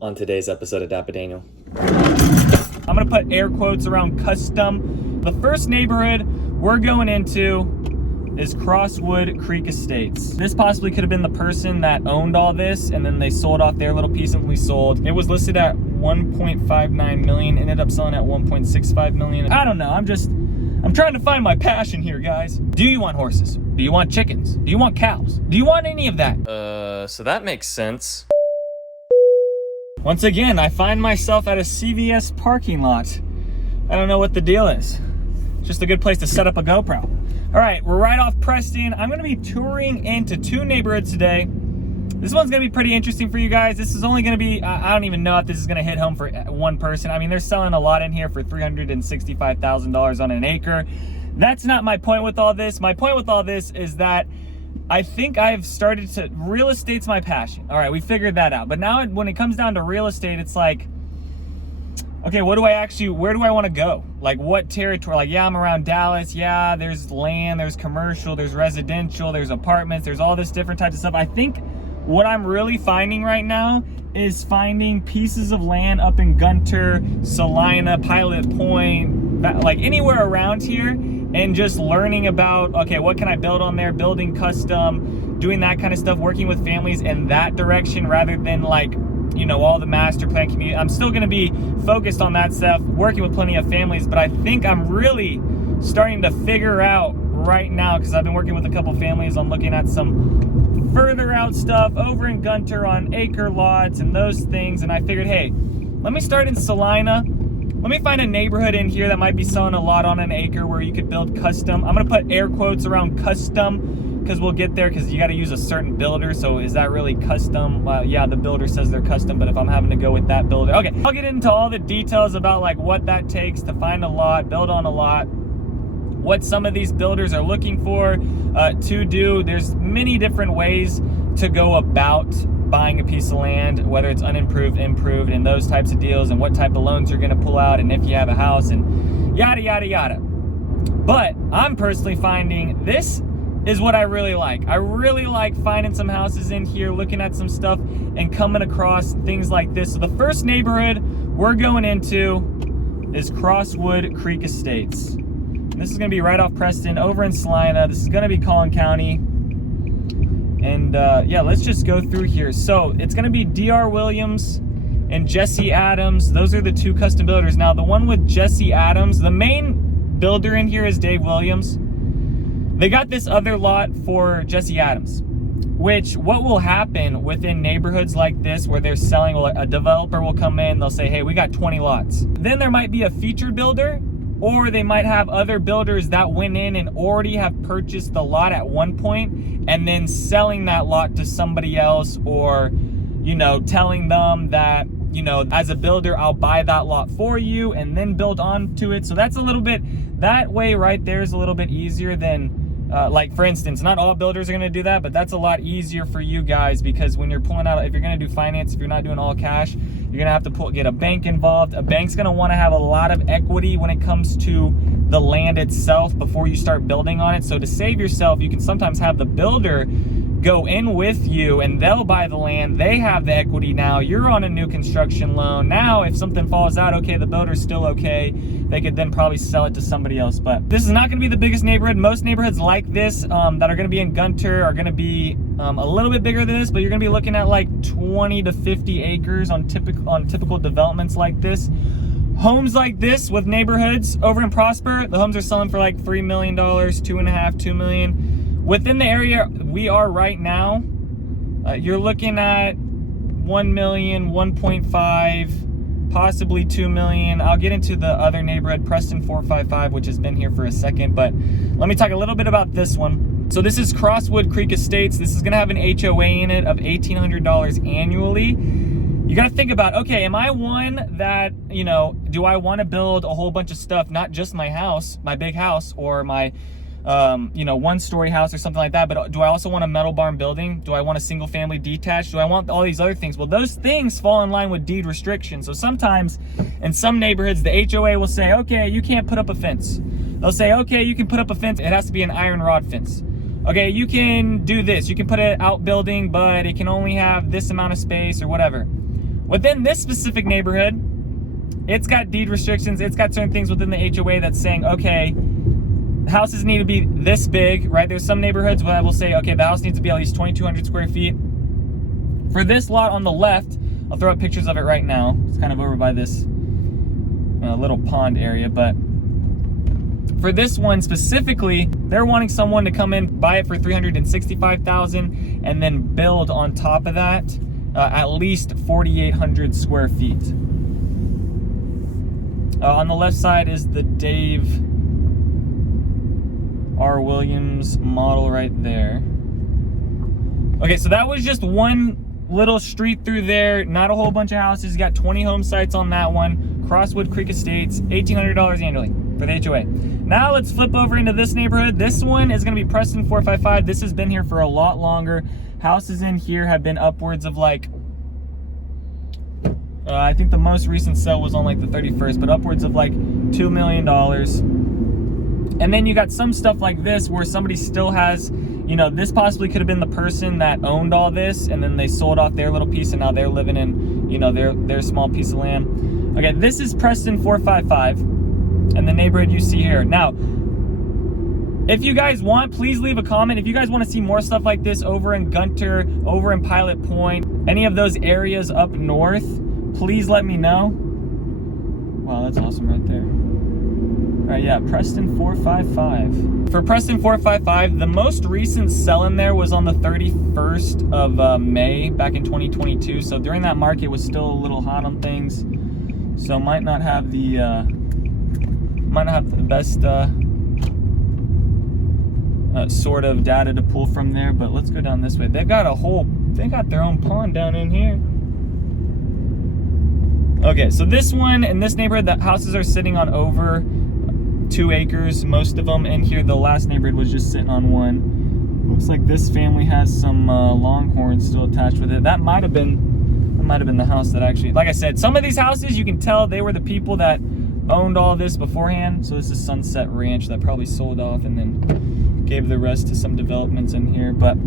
on today's episode of DAPA.DANIEL. I'm gonna put air quotes around custom. The first neighborhood we're going into is Crosswood Creek Estates. This possibly could have been the person that owned all this and then they sold off their little piece and we sold. It was listed at 1.59 million, ended up selling at 1.65 million. I don't know, I'm trying to find my passion here, guys. Do you want horses? Do you want chickens? Do you want cows? Do you want any of that? So that makes sense. Once again, I find myself at a CVS parking lot. I don't know what the deal is. Just a good place to set up a GoPro. All right, we're right off Preston. I'm gonna be touring into two neighborhoods today. This one's gonna be pretty interesting for you guys. This is only gonna be, I don't even know if this is gonna hit home for one person. I mean, they're selling a lot in here for $365,000 on an acre. That's not my point with all this. My point with all this is that I think I've started to, real estate's my passion. All right, we figured that out. But now when it comes down to real estate, it's like, okay, where do I want to go? Like what territory? Like, yeah, I'm around Dallas. Yeah, there's land, there's commercial, there's residential, there's apartments, there's all this different types of stuff. I think what I'm really finding right now is finding pieces of land up in Gunter, Celina, Pilot Point, like anywhere around here, and just learning about, okay, what can I build on there, building custom, doing that kind of stuff, working with families in that direction rather than like, you know, all the master plan community. I'm still gonna be focused on that stuff, working with plenty of families, but I think I'm really starting to figure out right now, because I've been working with a couple families on looking at some further out stuff over in Gunter on acre lots and those things, and I figured, hey, let me start in Celina. Let me find a neighborhood in here that might be selling a lot on an acre where you could build custom. I'm gonna put air quotes around custom because we'll get there, because you got to use a certain builder. So is that really custom? Well, yeah, the builder says they're custom, but if I'm having to go with that builder, okay, I'll get into all the details about like what that takes to find a lot, build on a lot, what some of these builders are looking for to do. There's many different ways to go about buying a piece of land, whether it's unimproved, improved, and those types of deals, and what type of loans you're going to pull out, and if you have a house, and yada yada yada. But I'm personally finding this is what I really like. I really like finding some houses in here, looking at some stuff, and coming across things like this. So the first neighborhood we're going into is Crosswood Creek Estates. This is going to be right off Preston, over in Celina. This is going to be Collin County. And yeah, let's just go through here. So it's going to be D.R. Williams and Jesse Adams. Those are the two custom builders. Now, the one with Jesse Adams, the main builder in here is Dave Williams. They got this other lot for Jesse Adams, which what will happen within neighborhoods like this where they're selling, a developer will come in, they'll say, hey, we got 20 lots. Then there might be a featured builder, or they might have other builders that went in and already have purchased the lot at one point and then selling that lot to somebody else, or, you know, telling them that, you know, as a builder, I'll buy that lot for you and then build onto it. So that's a little bit, that way right there is a little bit easier than, like for instance, not all builders are going to do that, but that's a lot easier for you guys, because when you're pulling out, if you're going to do finance, if you're not doing all cash, you're going to have to get a bank involved. A bank's going to want to have a lot of equity when it comes to the land itself before you start building on it. So to save yourself, you can sometimes have the builder go in with you and they'll buy the land. They have the equity now. You're on a new construction loan. Now, if something falls out, okay, the builder's still okay. They could then probably sell it to somebody else. But this is not going to be the biggest neighborhood. Most neighborhoods like this that are going to be in Gunter are going to be a little bit bigger than this, but you're going to be looking at like 20 to 50 acres on typical developments like this. Homes like this with neighborhoods over in Prosper, the homes are selling for like $3 million, $2 million. Within the area we are right now, you're looking at 1 million, 1.5, possibly 2 million. I'll get into the other neighborhood, Preston 455, which has been here for a second, but let me talk a little bit about this one. So this is Crosswood Creek Estates. This is gonna have an HOA in it of $1,800 annually. You gotta think about, okay, am I one that, you know, do I wanna build a whole bunch of stuff, not just my house, my big house, or my you know, one-story house or something like that, but do I also want a metal barn building? Do I want a single family detached? Do I want all these other things? Well, those things fall in line with deed restrictions. So sometimes in some neighborhoods, the HOA will say, okay, you can't put up a fence. They'll say, okay, you can put up a fence. It has to be an iron rod fence. Okay, you can do this. You can put an outbuilding, but it can only have this amount of space or whatever. within this specific neighborhood, it's got deed restrictions. It's got certain things within the HOA that's saying, okay, houses need to be this big, right? There's some neighborhoods where I will say, okay, the house needs to be at least 2,200 square feet. For this lot on the left, I'll throw up pictures of it right now. It's kind of over by this little pond area, but for this one specifically, they're wanting someone to come in, buy it for $365,000, and then build on top of that at least 4,800 square feet. On the left side is the Dave R. Williams model right there. Okay, so that was just one little street through there, not a whole bunch of houses. You got 20 home sites on that one. Crosswood Creek Estates, $1,800 annually for the HOA. Now let's flip over into this neighborhood. This one is gonna be Preston 455. This has been here for a lot longer. Houses in here have been upwards of like, I think the most recent sale was on like the 31st, but upwards of like $2 million. And then you got some stuff like this where somebody still has, you know, this possibly could have been the person that owned all this, and then they sold off their little piece, and now they're living in, you know, their small piece of land. Okay, this is Preston 455, and the neighborhood you see here. Now, if you guys want, please leave a comment. If you guys want to see more stuff like this over in Gunter, over in Pilot Point, any of those areas up north, please let me know. Wow, that's awesome right there. All right, yeah, Preston 455. For Preston 455, the most recent sell in there was on the 31st of May back in 2022. So during that market was still a little hot on things. So might not have the best sort of data to pull from there. But let's go down this way. They got their own pond down in here. Okay, so this one in this neighborhood, the houses are sitting on over 2 acres, most of them. In here, the last neighborhood was just sitting on 1. Looks like this family has some longhorns still attached with it. That might have been the house that actually, like I said, some of these houses you can tell they were the people that owned all this beforehand. So this is Sunset Ranch that probably sold off and then gave the rest to some developments in here. But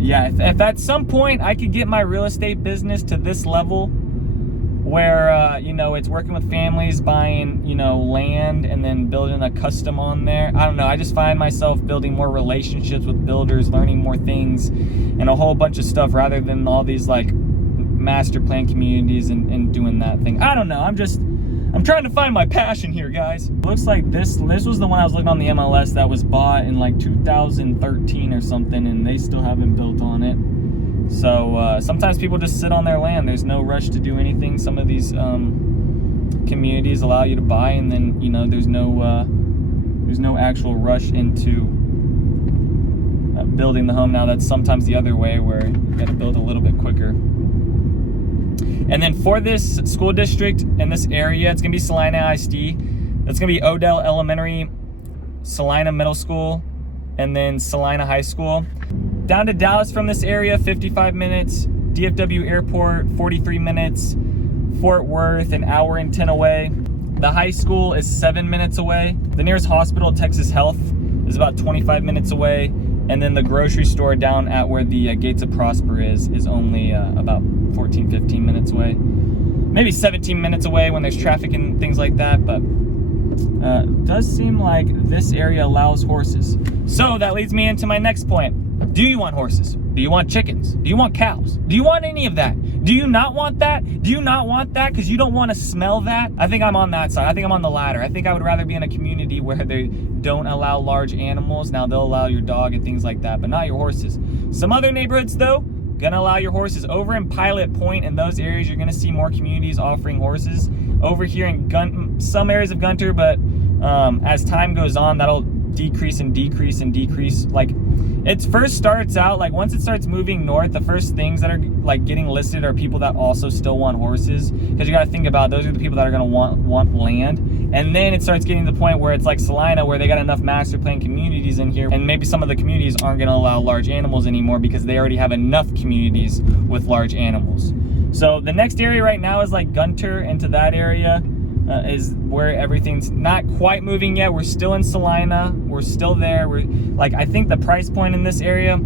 yeah, if at some point I could get my real estate business to this level, where, you know, it's working with families, buying, you know, land and then building a custom on there. I don't know, I just find myself building more relationships with builders, learning more things and a whole bunch of stuff rather than all these like master plan communities and doing that thing. I don't know, I'm trying to find my passion here, guys. Looks like this was the one I was looking on the MLS that was bought in like 2013 or something, and they still haven't built on it. So sometimes people just sit on their land. There's no rush to do anything. Some of these communities allow you to buy, and then, you know, there's no actual rush into building the home. Now that's sometimes the other way, where you got to build a little bit quicker. And then for this school district in this area, it's gonna be Celina ISD. That's gonna be Odell Elementary, Celina Middle School, and then Celina High School. Down to Dallas from this area, 55 minutes. DFW Airport, 43 minutes. Fort Worth, an hour and 10 away. The high school is 7 minutes away. The nearest hospital, Texas Health, is about 25 minutes away. And then the grocery store down at where the Gates of Prosper is only about 14, 15 minutes away. Maybe 17 minutes away when there's traffic and things like that, but does seem like this area allows horses. So that leads me into my next point. Do you want horses? Do you want chickens? Do you want cows? Do you want any of that? Do you not want that? Do you not want that because you don't want to smell that? I think I'm on that side. I think I'm on the latter. I think I would rather be in a community where they don't allow large animals. Now they'll allow your dog and things like that, but not your horses. Some other neighborhoods though, gonna allow your horses. Over in Pilot Point and those areas, you're gonna see more communities offering horses. Over here in some areas of Gunter, but as time goes on, that'll decrease and decrease and decrease. Like, it first starts out, like once it starts moving north, the first things that are like getting listed are people that also still want horses, because you got to think about, those are the people that are going to want land. And then it starts getting to the point where it's like Celina, where they got enough master plan communities in here, and maybe some of the communities aren't going to allow large animals anymore because they already have enough communities with large animals. So the next area right now is like Gunter, into that area is where everything's not quite moving yet. We're still in Celina, we're still there. We're like, I think the price point in this area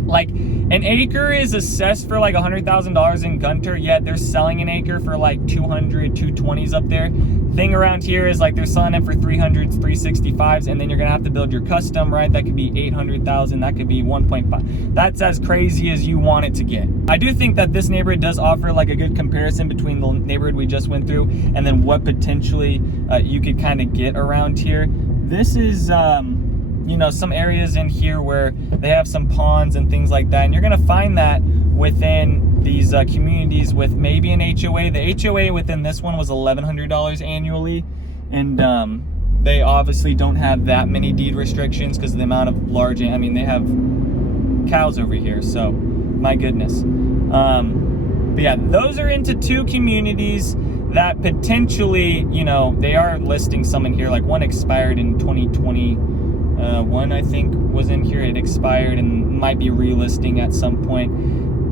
Like, an acre is assessed for like $100,000 in Gunter, yet they're selling an acre for like 200, 220s up there. Thing around here is like they're selling it for 300s, 365s, and then you're gonna have to build your custom, right? That could be 800,000, that could be 1.5. That's as crazy as you want it to get. I do think that this neighborhood does offer like a good comparison between the neighborhood we just went through and then what potentially you could kind of get around here. This is, you know, some areas in here where they have some ponds and things like that, and you're gonna find that within these communities with maybe an HOA. The HOA within this one was $1,100 annually, and they obviously don't have that many deed restrictions because of the amount of large, I mean, they have cows over here, so my goodness. But yeah, those are into two communities that potentially, you know, they are listing some in here. Like one expired in 2021, I think, was in here. It expired and might be relisting at some point.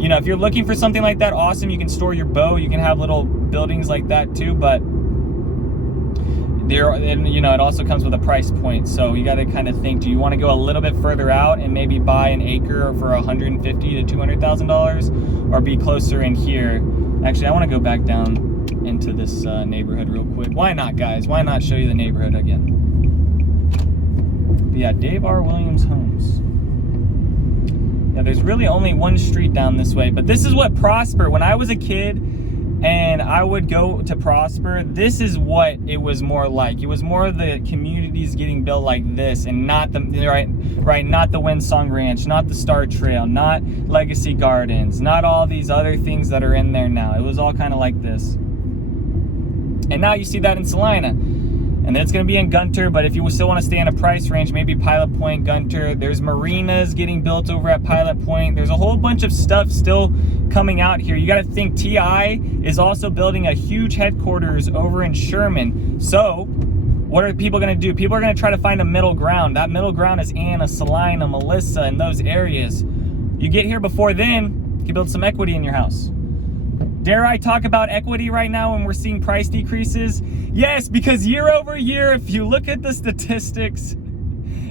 You know, if you're looking for something like that, awesome. You can store your boat. You can have little buildings like that too, but there, and you know, it also comes with a price point. So you got to kind of think, do you want to go a little bit further out and maybe buy an acre for $150,000 to $200,000, or be closer in here? Actually, I want to go back down into this neighborhood real quick. Why not, guys? Why not show you the neighborhood again? But yeah, Dave R. Williams Homes. Yeah, there's really only one street down this way, but this is what Prosper, when I was a kid and I would go to Prosper, this is what it was more like. It was more of the communities getting built like this, and not the, right, not the Windsong Ranch, not the Star Trail, not Legacy Gardens, not all these other things that are in there now. It was all kind of like this. And now you see that in Celina. And then it's going to be in Gunter, but if you still want to stay in a price range, maybe Pilot Point, Gunter. There's marinas getting built over at Pilot Point. There's a whole bunch of stuff still coming out here. You got to think TI is also building a huge headquarters over in Sherman. So what are people going to do? People are going to try to find a middle ground. That middle ground is Anna, Celina, Melissa, and those areas. You get here before then, you can build some equity in your house. Dare I talk about equity right now when we're seeing price decreases? Yes, because year over year, if you look at the statistics,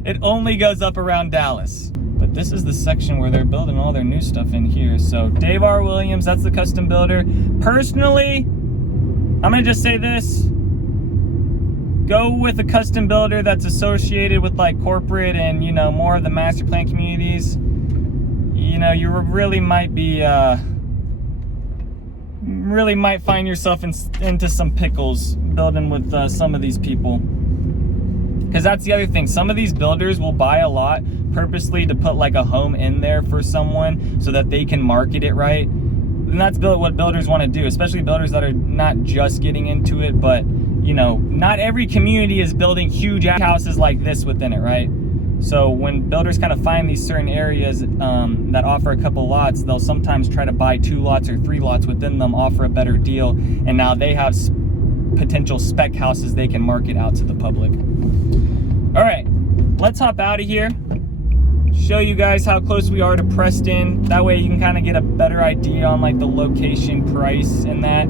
it only goes up around Dallas. But this is the section where they're building all their new stuff in here. So Dave R. Williams, that's the custom builder. Personally, I'm gonna just say this. Go with a custom builder that's associated with like corporate and, you know, more of the master plan communities. You know, you really might be, really might find yourself into some pickles building with some of these people, because that's the other thing. Some of these builders will buy a lot purposely to put like a home in there for someone so that they can market it right, and that's what builders want to do, especially builders that are not just getting into it, but you know, not every community is building huge houses like this within it, right? So when builders kind of find these certain areas that offer a couple lots, they'll sometimes try to buy 2 lots or 3 lots within them, offer a better deal, and now they have potential spec houses they can market out to the public. All right, let's hop out of here, show you guys how close we are to Preston. That way you can kind of get a better idea on like the location, price, and that.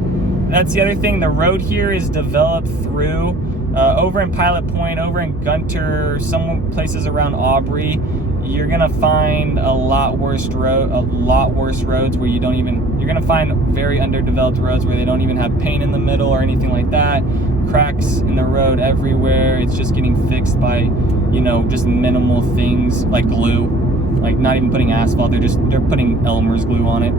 That's the other thing. The road here is developed through over in Pilot Point, over in Gunter, some places around Aubrey. You're gonna find a lot worse roads where you don't even, you're gonna find very underdeveloped roads where they don't even have paint in the middle or anything like that. Cracks in the road everywhere. It's just getting fixed by, you know, just minimal things like glue, like not even putting asphalt. They're putting Elmer's glue on it.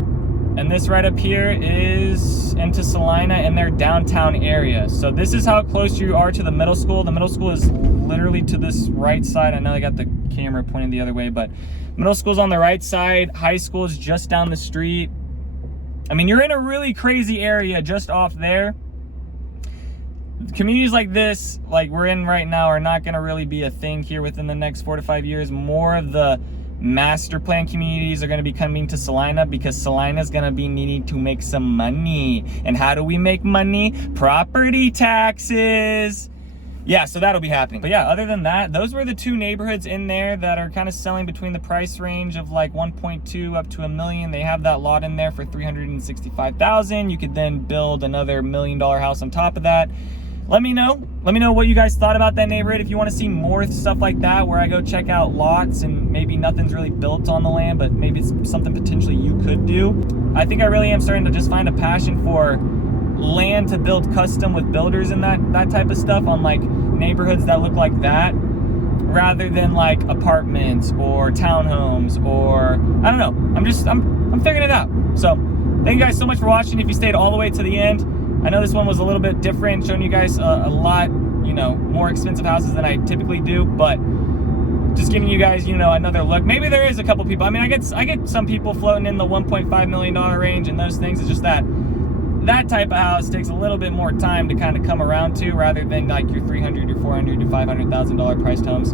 And this right up here is into Celina in their downtown area. So this is how close you are to the middle school. The middle school is literally to this right side. I know I got the camera pointing the other way, but middle school's on the right side. High school is just down the street. I mean, you're in a really crazy area just off there. Communities like this, like we're in right now, are not gonna really be a thing here within the next 4 to 5 years. More of the master plan communities are going to be coming to Celina, because Celina is going to be needing to make some money. And how do we make money? Property taxes. Yeah, so that'll be happening. But yeah, other than that, those were the 2 neighborhoods in there that are kind of selling between the price range of like 1.2 up to $1 million. They have that lot in there for $365,000. You could then build another $1 million house on top of that. let me know what you guys thought about that neighborhood. If you want to see more stuff like that, where I go check out lots and maybe nothing's really built on the land, but maybe it's something potentially you could do. I think I really am starting to just find a passion for land to build custom with builders and that type of stuff on like neighborhoods that look like that, rather than like apartments or townhomes, or I don't know. I'm figuring it out. So thank you guys so much for watching. If you stayed all the way to the end, I know this one was a little bit different, showing you guys a lot, you know, more expensive houses than I typically do, but just giving you guys, you know, another look. Maybe there is a couple people. I mean, I get some people floating in the $1.5 million range and those things. It's just that type of house takes a little bit more time to kind of come around to, rather than like your $300,000, your $400,000, your $500,000 priced homes.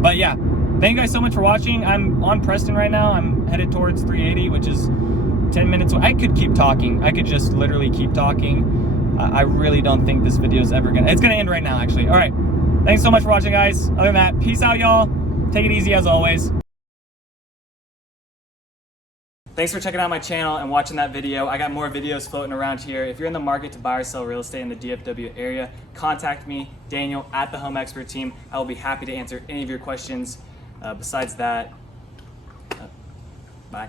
But yeah, thank you guys so much for watching. I'm on Preston right now. I'm headed towards 380, which is 10 minutes. I could keep talking. I could just literally keep talking. I really don't think this video is ever it's gonna end right now, actually. All right, thanks so much for watching, guys. Other than that, peace out, y'all. Take it easy as always. Thanks for checking out my channel and watching that video. I got more videos floating around here. If you're in the market to buy or sell real estate in the DFW area, contact me, Daniel, at the Home Expert Team. I will be happy to answer any of your questions. Besides that, bye.